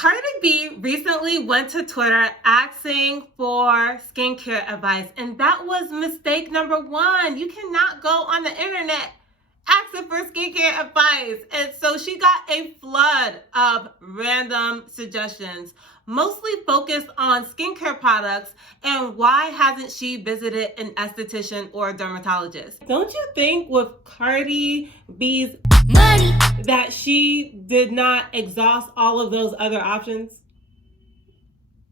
Cardi B recently went to Twitter asking for skincare advice, and that was mistake number one. You cannot go on the internet asking for skincare advice. And so she got a flood of random suggestions, mostly focused on skincare products and why hasn't she visited an esthetician or a dermatologist. Don't you think with Cardi B's money that she did not exhaust all of those other options?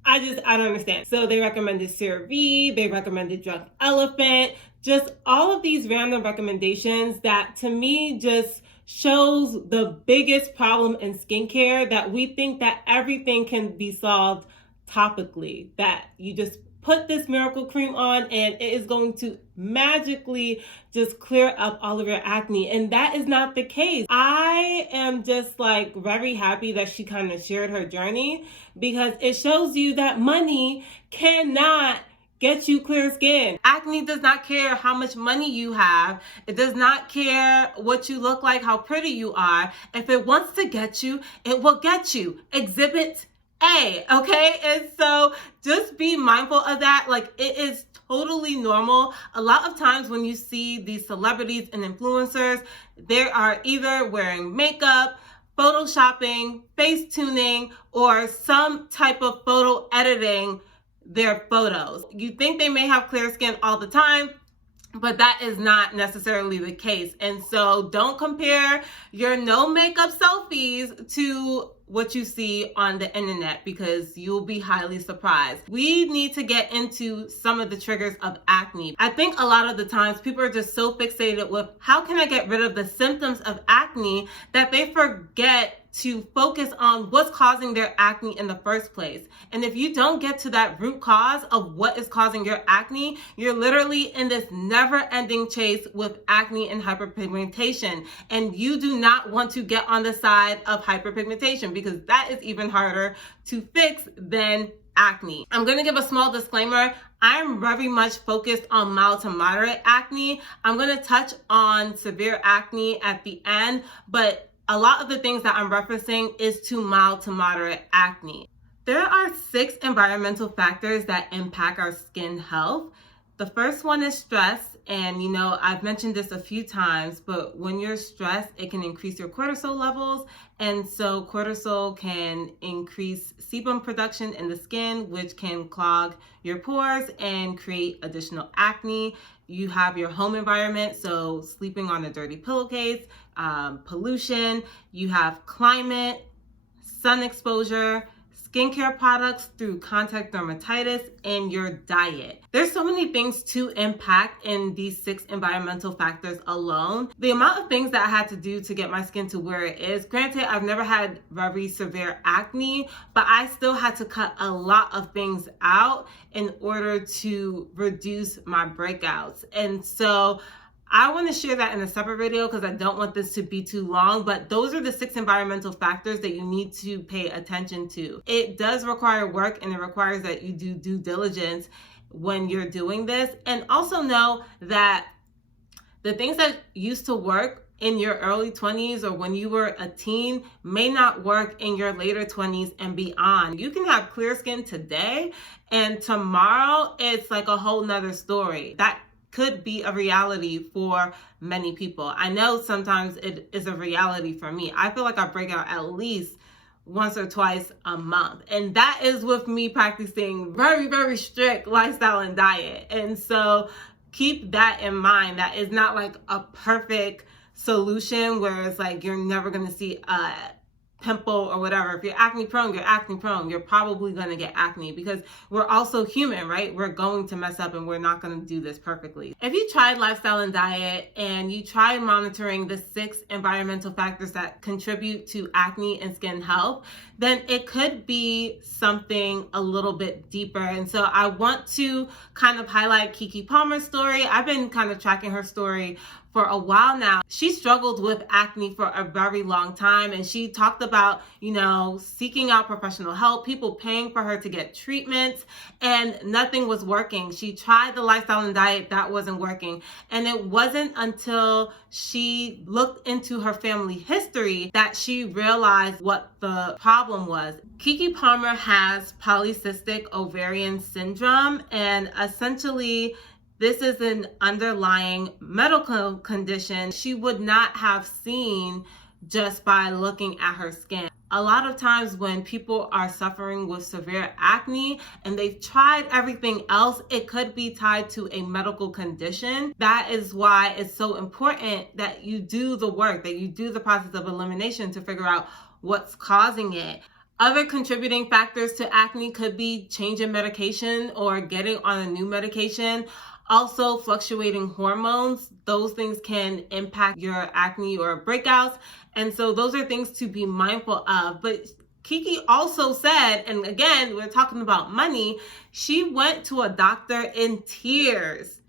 I don't understand. So they recommended CeraVe, they recommended Drunk Elephant, just all of these random recommendations that to me just shows the biggest problem in skincare, that we think that everything can be solved topically, that you just put this miracle cream on and it is going to magically just clear up all of your acne. And that is not the case. I am just like very happy that she kind of shared her journey, because it shows you that money cannot get you clear skin. Acne does not care how much money you have. It does not care what you look like, how pretty you are. If it wants to get you, it will get you. Exhibit A, okay? And so just be mindful of that. Like, it is totally normal. A lot of times when you see these celebrities and influencers, they are either wearing makeup, photoshopping, face tuning, or some type of photo editing their photos. You think they may have clear skin all the time, but that is not necessarily the case. And so don't compare your no makeup selfies to what you see on the internet, because you'll be highly surprised. We need to get into some of the triggers of acne. I think a lot of the times people are just so fixated with how can I get rid of the symptoms of acne that they forget to focus on what's causing their acne in the first place. And if you don't get to that root cause of what is causing your acne, you're literally in this never-ending chase with acne and hyperpigmentation. And you do not want to get on the side of hyperpigmentation, because that is even harder to fix than acne. I'm going to give a small disclaimer. I'm very much focused on mild to moderate acne. I'm going to touch on severe acne at the end, but a lot of the things that I'm referencing is to mild to moderate acne. There are 6 environmental factors that impact our skin health. The first one is stress. And I've mentioned this a few times, but when you're stressed, it can increase your cortisol levels. And so cortisol can increase sebum production in the skin, which can clog your pores and create additional acne. You have your home environment, so sleeping on a dirty pillowcase, pollution. You have climate, sun exposure, skincare products through contact dermatitis, and your diet. There's so many things to impact in these 6 environmental factors alone. The amount of things that I had to do to get my skin to where it is, granted, I've never had very severe acne, but I still had to cut a lot of things out in order to reduce my breakouts. And so I want to share that in a separate video because I don't want this to be too long, but those are the 6 environmental factors that you need to pay attention to. It does require work, and it requires that you do due diligence when you're doing this. And also know that the things that used to work in your early 20s or when you were a teen may not work in your later 20s and beyond. You can have clear skin today, and tomorrow it's like a whole nother story. That could be a reality for many people. I know sometimes it is a reality for me. I feel like I break out at least once or twice a month. And that is with me practicing very, very strict lifestyle and diet. And so keep that in mind. That is not like a perfect solution where it's like you're never going to see a pimple or whatever. If you're acne prone, you're acne prone. You're probably going to get acne because we're also human, right? We're going to mess up and we're not going to do this perfectly. If you tried lifestyle and diet and you try monitoring the 6 environmental factors that contribute to acne and skin health, then it could be something a little bit deeper. And so I want to kind of highlight Keke Palmer's story. I've been kind of tracking her story for a while now. She struggled with acne for a very long time, and she talked about, seeking out professional help, people paying for her to get treatments, and nothing was working. She tried the lifestyle and diet, that wasn't working. And it wasn't until she looked into her family history that she realized what the problem was. Keke Palmer has polycystic ovarian syndrome, and essentially this is an underlying medical condition she would not have seen just by looking at her skin. A lot of times when people are suffering with severe acne and they've tried everything else, it could be tied to a medical condition. That is why it's so important that you do the work, that you do the process of elimination to figure out what's causing it. Other contributing factors to acne could be change in medication or getting on a new medication. Also, fluctuating hormones, those things can impact your acne or breakouts. And so those are things to be mindful of. But Keke also said, and again, we're talking about money, she went to a doctor in tears,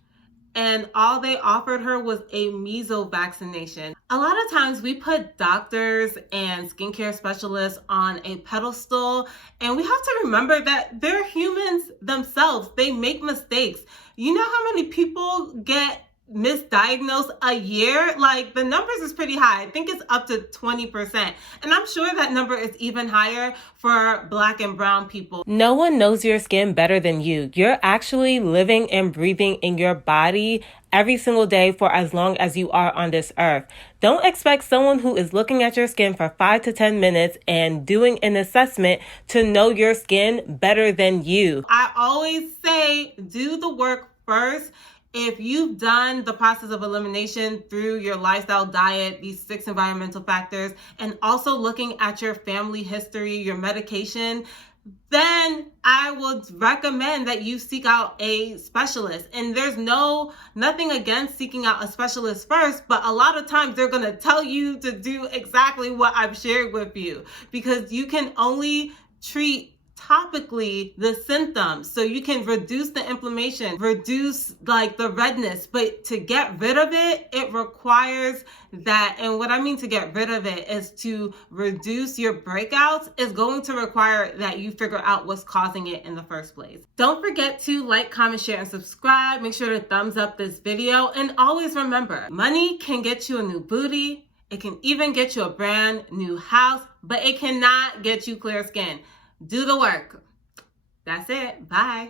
and all they offered her was a measles vaccination. A lot of times we put doctors and skincare specialists on a pedestal, and we have to remember that they're humans themselves. They make mistakes. You know how many people get misdiagnosed a year? Like, the numbers is pretty high. I think it's up to 20%. And I'm sure that number is even higher for Black and brown people. No one knows your skin better than you. You're actually living and breathing in your body every single day for as long as you are on this earth. Don't expect someone who is looking at your skin for 5 to 10 minutes and doing an assessment to know your skin better than you. I always say, do the work first. If you've done the process of elimination through your lifestyle, diet, these 6 environmental factors, and also looking at your family history, your medication, then I would recommend that you seek out a specialist. And there's nothing against seeking out a specialist first, but a lot of times they're going to tell you to do exactly what I've shared with you, because you can only treat topically the symptoms. So you can reduce the inflammation, reduce the redness, but to get rid of it, it requires that. And what I mean to get rid of it is to reduce your breakouts is going to require that you figure out what's causing it in the first place. Don't forget to like, comment, share, and subscribe. Make sure to thumbs up this video. And always remember, money can get you a new booty. It can even get you a brand new house, but it cannot get you clear skin. Do the work. That's it. Bye.